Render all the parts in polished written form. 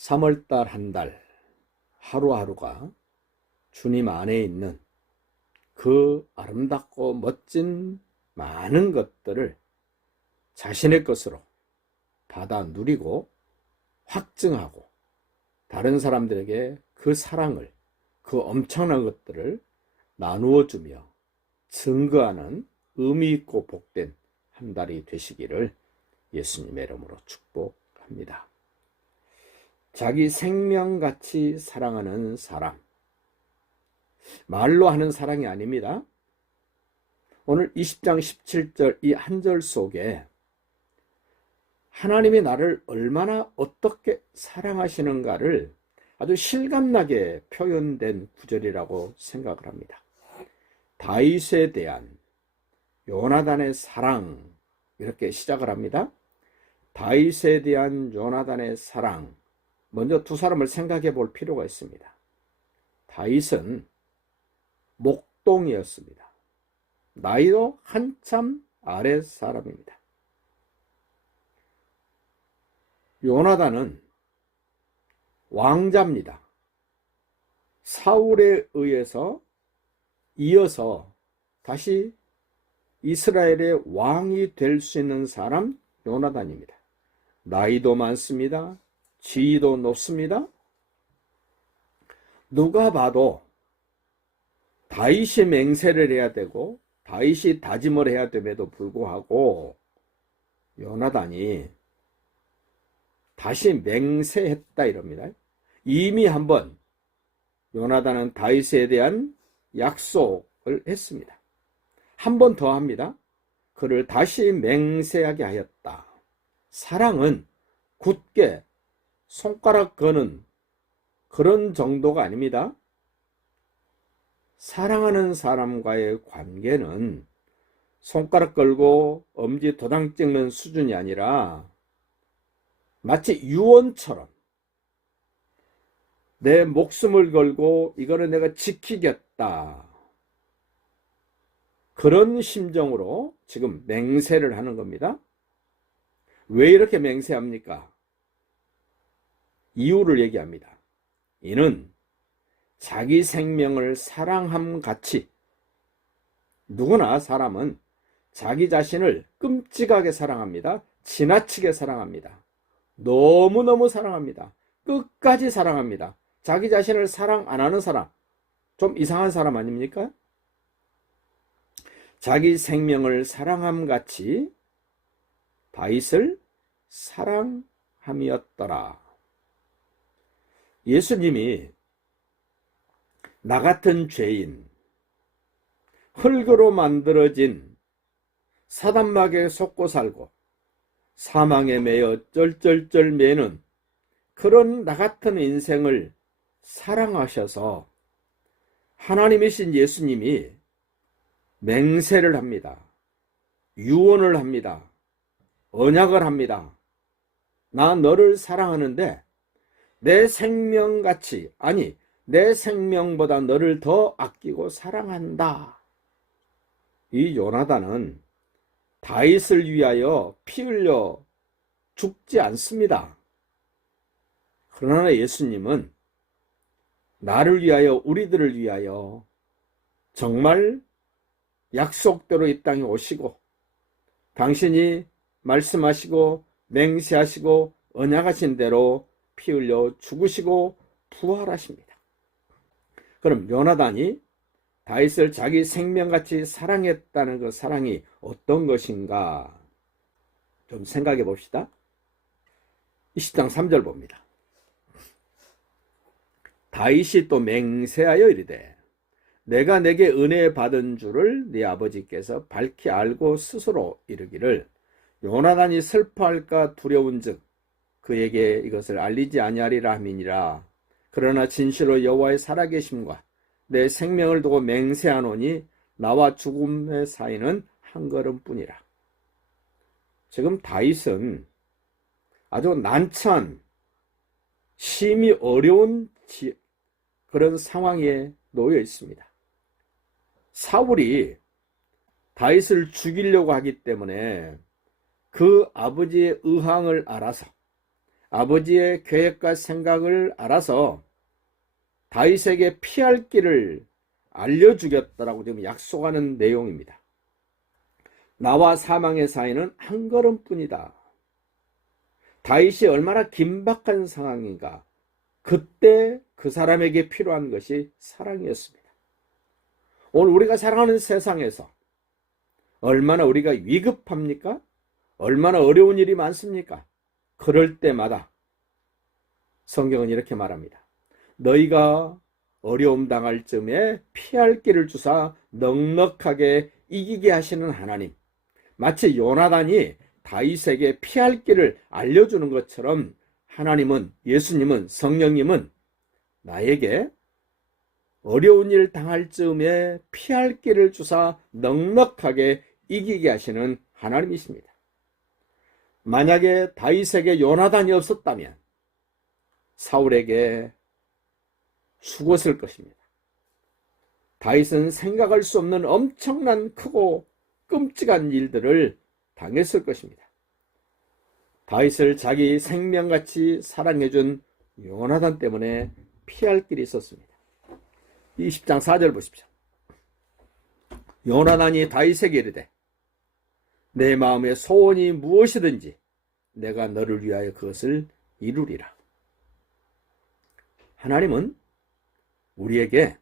3월달 한 달 하루하루가 주님 안에 있는 그 아름답고 멋진 많은 것들을 자신의 것으로 받아 누리고 확증하고 다른 사람들에게 그 사랑을, 그 엄청난 것들을 나누어 주며 증거하는 의미 있고 복된 한 달이 되시기를 예수님의 이름으로 축복합니다. 자기 생명같이 사랑하는 사람, 말로 하는 사랑이 아닙니다. 오늘 20장 17절 이 한 절 속에 하나님이 나를 얼마나 어떻게 사랑하시는가를 아주 실감나게 표현된 구절이라고 생각을 합니다. 다윗에 대한 요나단의 사랑, 이렇게 시작을 합니다. 다윗에 대한 요나단의 사랑, 먼저 두 사람을 생각해 볼 필요가 있습니다. 다윗은 목동이었습니다. 나이도 한참 아래 사람입니다. 요나단은 왕자입니다. 사울에 의해서 이어서 다시 이스라엘의 왕이 될 수 있는 사람 요나단입니다. 나이도 많습니다. 지위도 높습니다. 누가 봐도 다윗이 맹세를 해야 되고 다윗이 다짐을 해야 됨에도 불구하고 요나단이 다시 맹세했다 이럽니다. 이미 한번 요나단은 다윗에 대한 약속을 했습니다. 한 번 더 합니다. 그를 다시 맹세하게 하였다. 사랑은 굳게 손가락 거는 그런 정도가 아닙니다. 사랑하는 사람과의 관계는 손가락 걸고 엄지 도장 찍는 수준이 아니라 마치 유언처럼 내 목숨을 걸고 이거는 내가 지키겠다. 그런 심정으로 지금 맹세를 하는 겁니다. 왜 이렇게 맹세합니까? 이유를 얘기합니다. 이는 자기 생명을 사랑함 같이, 누구나 사람은 자기 자신을 끔찍하게 사랑합니다. 지나치게 사랑합니다. 너무너무 사랑합니다. 끝까지 사랑합니다. 자기 자신을 사랑 안 하는 사람, 좀 이상한 사람 아닙니까? 자기 생명을 사랑함 같이 다윗을 사랑함이었더라. 예수님이 나 같은 죄인, 흙으로 만들어진 사단막에 속고 살고 사망에 매여 쩔쩔쩔 매는 그런 나 같은 인생을 사랑하셔서 하나님이신 예수님이 맹세를 합니다. 유언을 합니다. 언약을 합니다. 나 너를 사랑하는데 내 생명같이, 아니 내 생명보다 너를 더 아끼고 사랑한다. 이 요나단은 다윗을 위하여 피 흘려 죽지 않습니다. 그러나 예수님은 나를 위하여, 우리들을 위하여 정말 약속대로 이 땅에 오시고 당신이 말씀하시고 맹세하시고 언약하신 대로 피 흘려 죽으시고 부활하십니다. 그럼 요나단이 다윗을 자기 생명같이 사랑했다는 그 사랑이 어떤 것인가 좀 생각해 봅시다. 20장 3절 봅니다. 다윗이 또 맹세하여 이르되 내가 내게 은혜 받은 줄을 네 아버지께서 밝히 알고 스스로 이르기를 요나단이 슬퍼할까 두려운즉 그에게 이것을 알리지 아니하리라 함이니라. 그러나 진실로 여호와의 살아계심과 내 생명을 두고 맹세하노니 나와 죽음의 사이는 한 걸음뿐이라. 지금 다윗은 아주 난처한, 심히 어려운 그런 상황에 놓여 있습니다. 사울이 다윗을 죽이려고 하기 때문에 그 아버지의 의향을 알아서 아버지의 계획과 생각을 알아서 다윗에게 피할 길을 알려주겠다라고 지금 약속하는 내용입니다. 나와 사망의 사이는 한 걸음뿐이다. 다윗이 얼마나 긴박한 상황인가. 그때 그 사람에게 필요한 것이 사랑이었습니다. 오늘 우리가 살아가는 세상에서 얼마나 우리가 위급합니까? 얼마나 어려운 일이 많습니까? 그럴 때마다 성경은 이렇게 말합니다. 너희가 어려움 당할 쯤에 피할 길을 주사 넉넉하게 이기게 하시는 하나님. 마치 요나단이 다윗에게 피할 길을 알려주는 것처럼 하나님은, 예수님은, 성령님은 나에게 어려운 일 당할 즈음에 피할 길을 주사 넉넉하게 이기게 하시는 하나님이십니다. 만약에 다윗에게 요나단이 없었다면 사울에게 죽었을 것입니다. 다윗은 생각할 수 없는 엄청난 크고 끔찍한 일들을 당했을 것입니다. 다윗을 자기 생명같이 사랑해준 요나단 때문에 피할 길이 있었습니다. 20장 4절 보십시오. 요나단이 다윗에게 이르되 내 마음의 소원이 무엇이든지 내가 너를 위하여 그것을 이루리라. 하나님은 우리에게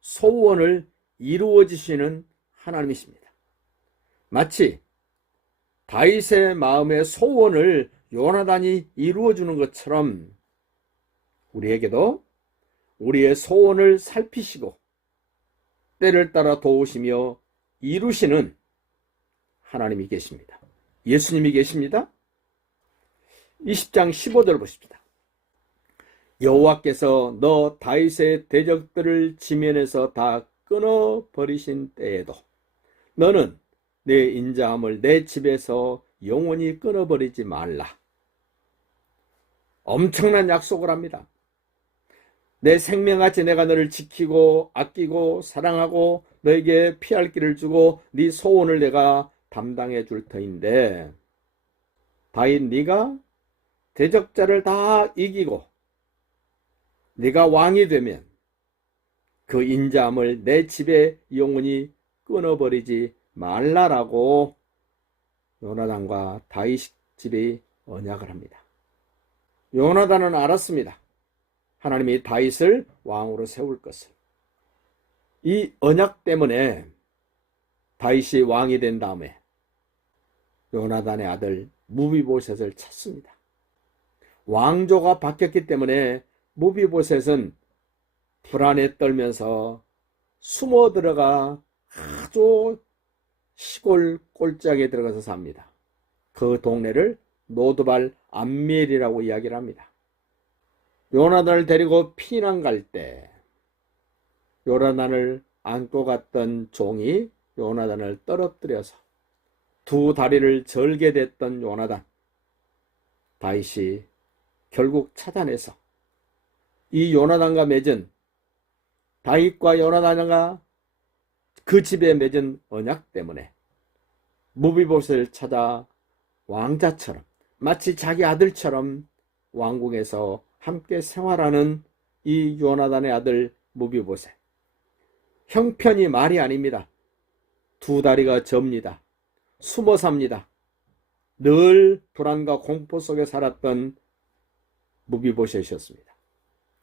소원을 이루어 주시는 하나님이십니다. 마치 다윗의 마음의 소원을 요나단이 이루어 주는 것처럼 우리에게도 우리의 소원을 살피시고 때를 따라 도우시며 이루시는 하나님이 계십니다. 예수님이 계십니다. 20장 15절 보십시다. 여호와께서 너 다윗의 대적들을 지면에서 다 끊어버리신 때에도 너는 내 인자함을 내 집에서 영원히 끊어버리지 말라. 엄청난 약속을 합니다. 내 생명같이 내가 너를 지키고 아끼고 사랑하고 너에게 피할 길을 주고 네 소원을 내가 담당해 줄 터인데 다윗 네가 대적자를 다 이기고 네가 왕이 되면 그 인자함을 내 집에 영원히 끊어버리지 말라라고 요나단과 다윗 집이 언약을 합니다. 요나단은 알았습니다. 하나님이 다윗을 왕으로 세울 것을. 이 언약 때문에 다윗이 왕이 된 다음에 요나단의 아들 무비보셋을 찾습니다. 왕조가 바뀌었기 때문에 무비보셋은 불안에 떨면서 숨어 들어가 아주 시골 꼴짝에 들어가서 삽니다. 그 동네를 노드발 암미엘이라고 이야기를 합니다. 요나단을 데리고 피난 갈 때 요나단을 안고 갔던 종이 요나단을 떨어뜨려서 두 다리를 절게 됐던 요나단. 다윗이 결국 찾아내서 이 요나단과 맺은 다윗과 요나단과 그 집에 맺은 언약 때문에 무비보셋을 찾아 왕자처럼 마치 자기 아들처럼 왕궁에서 함께 생활하는 이 요나단의 아들 무비보셋. 형편이 말이 아닙니다. 두 다리가 접니다. 숨어 삽니다. 늘 불안과 공포 속에 살았던 무비보셋이었습니다.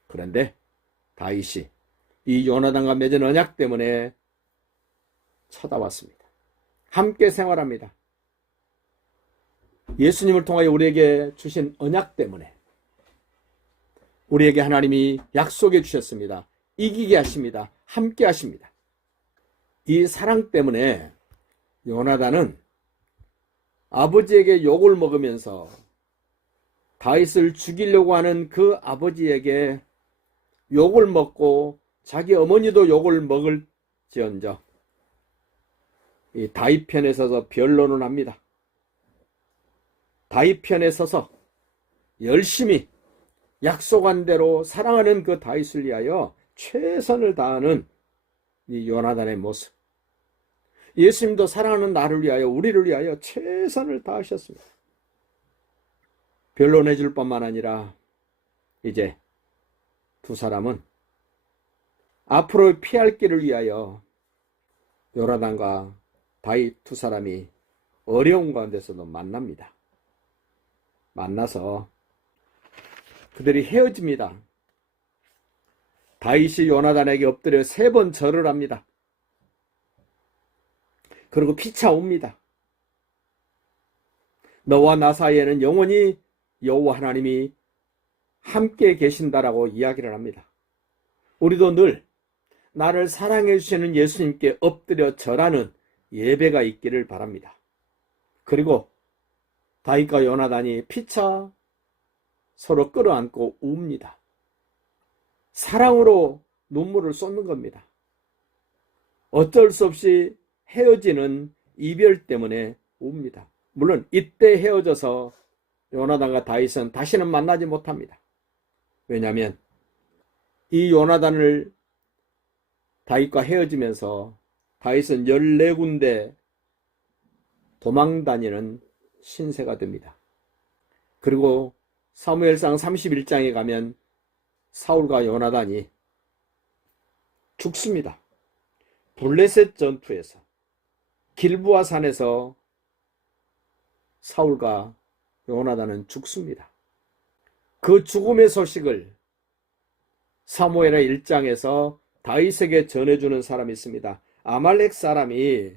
그런데 다윗이 이 요나단과 맺은 언약 때문에 쳐다왔습니다. 함께 생활합니다. 예수님을 통하여 우리에게 주신 언약 때문에 우리에게 하나님이 약속해 주셨습니다. 이기게 하십니다. 함께 하십니다. 이 사랑 때문에 요나단은 아버지에게 욕을 먹으면서 다윗을 죽이려고 하는 그 아버지에게 욕을 먹고 자기 어머니도 욕을 먹을지언정 이 다윗 편에 서서 변론을 합니다. 다윗 편에 서서 열심히 약속한 대로 사랑하는 그 다윗을 위하여 최선을 다하는 이 요나단의 모습. 예수님도 사랑하는 나를 위하여 우리를 위하여 최선을 다하셨습니다. 변론해 줄 뿐만 아니라 이제 두 사람은 앞으로 피할 길을 위하여 요나단과 다윗 두 사람이 어려운 가운데서도 만납니다. 만나서 그들이 헤어집니다. 다윗이 요나단에게 엎드려 3번 절을 합니다. 그리고 피차옵니다. 너와 나 사이에는 영원히 여호와 하나님이 함께 계신다라고 이야기를 합니다. 우리도 늘 나를 사랑해 주시는 예수님께 엎드려 절하는 예배가 있기를 바랍니다. 그리고 다윗과 요나단이 피차 서로 끌어안고 웁니다. 사랑으로 눈물을 쏟는 겁니다. 어쩔 수 없이 헤어지는 이별 때문에 웁니다. 물론 이때 헤어져서 요나단과 다윗은 다시는 만나지 못합니다. 왜냐하면 이 요나단을 다윗과 헤어지면서 다윗은 14군데 도망다니는 신세가 됩니다. 그리고 사무엘상 31장에 가면 사울과 요나단이 죽습니다. 블레셋 전투에서 길부아 산에서 사울과 요나단은 죽습니다. 그 죽음의 소식을 사무엘의 1장에서 다윗에게 전해주는 사람이 있습니다. 아말렉 사람이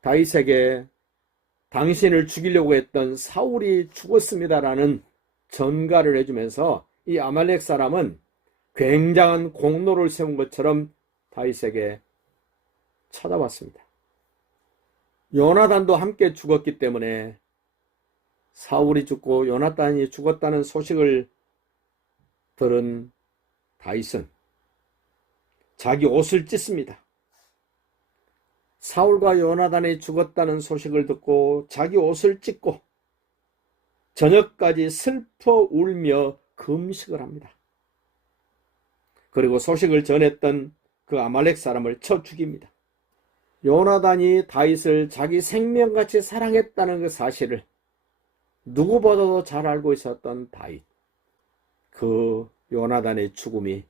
다윗에게 당신을 죽이려고 했던 사울이 죽었습니다라는 전가를 해주면서 이 아말렉 사람은 굉장한 공로를 세운 것처럼 다윗에게 찾아왔습니다. 요나단도 함께 죽었기 때문에 사울이 죽고 요나단이 죽었다는 소식을 들은 다윗은 자기 옷을 찢습니다. 사울과 요나단이 죽었다는 소식을 듣고 자기 옷을 찢고 저녁까지 슬퍼 울며 금식을 합니다. 그리고 소식을 전했던 그 아말렉 사람을 쳐 죽입니다. 요나단이 다윗을 자기 생명같이 사랑했다는 그 사실을 누구보다도 잘 알고 있었던 다윗. 그 요나단의 죽음이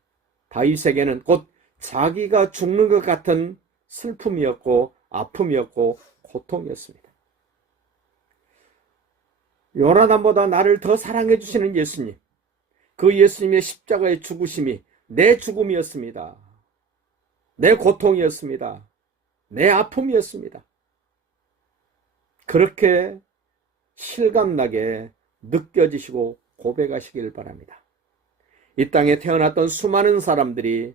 다윗에게는 곧 자기가 죽는 것 같은 슬픔이었고 아픔이었고 고통이었습니다. 요나단보다 나를 더 사랑해 주시는 예수님, 그 예수님의 십자가의 죽으심이 내 죽음이었습니다. 내 고통이었습니다. 내 아픔이었습니다. 그렇게 실감나게 느껴지시고 고백하시길 바랍니다. 이 땅에 태어났던 수많은 사람들이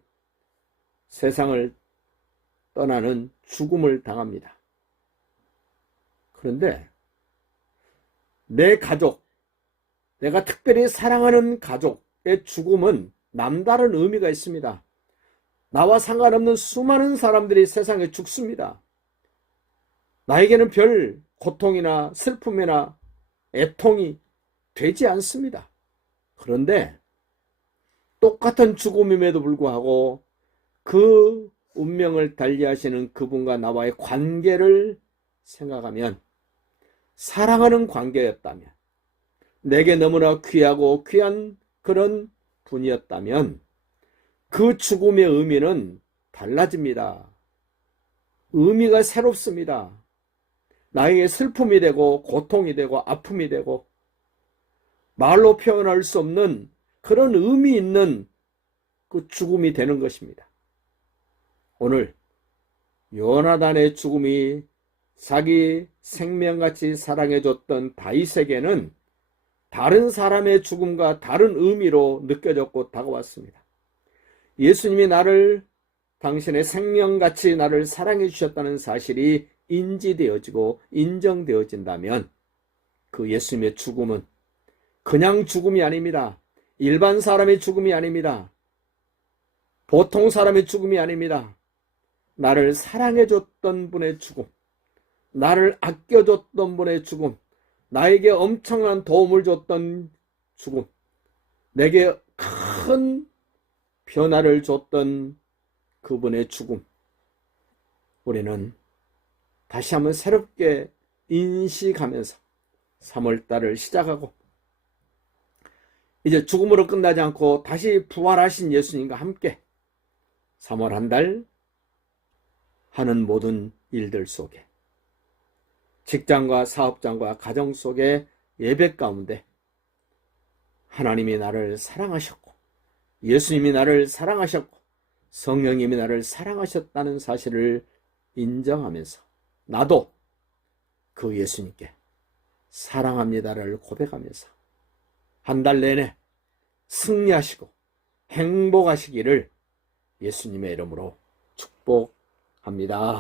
세상을 떠나는 죽음을 당합니다. 그런데 내 가족, 내가 특별히 사랑하는 가족의 죽음은 남다른 의미가 있습니다. 나와 상관없는 수많은 사람들이 세상에 죽습니다. 나에게는 별 고통이나 슬픔이나 애통이 되지 않습니다. 그런데 똑같은 죽음임에도 불구하고 그 운명을 달리하시는 그분과 나와의 관계를 생각하면, 사랑하는 관계였다면, 내게 너무나 귀하고 귀한 그런 분이었다면 그 죽음의 의미는 달라집니다. 의미가 새롭습니다. 나에게 슬픔이 되고 고통이 되고 아픔이 되고 말로 표현할 수 없는 그런 의미 있는 그 죽음이 되는 것입니다. 오늘 요나단의 죽음이 자기 생명같이 사랑해줬던 다윗에게는 다른 사람의 죽음과 다른 의미로 느껴졌고 다가왔습니다. 예수님이 나를, 당신의 생명같이 나를 사랑해 주셨다는 사실이 인지되어지고 인정되어진다면 그 예수님의 죽음은 그냥 죽음이 아닙니다. 일반 사람의 죽음이 아닙니다. 보통 사람의 죽음이 아닙니다. 나를 사랑해줬던 분의 죽음, 나를 아껴줬던 분의 죽음, 나에게 엄청난 도움을 줬던 죽음, 내게 큰 변화를 줬던 그분의 죽음, 우리는 다시 한번 새롭게 인식하면서 3월달을 시작하고 이제 죽음으로 끝나지 않고 다시 부활하신 예수님과 함께 3월 한 달 하는 모든 일들 속에 직장과 사업장과 가정 속의 예배 가운데 하나님이 나를 사랑하셨고 예수님이 나를 사랑하셨고 성령님이 나를 사랑하셨다는 사실을 인정하면서 나도 그 예수님께 사랑합니다를 고백하면서 한 달 내내 승리하시고 행복하시기를 예수님의 이름으로 축복합니다.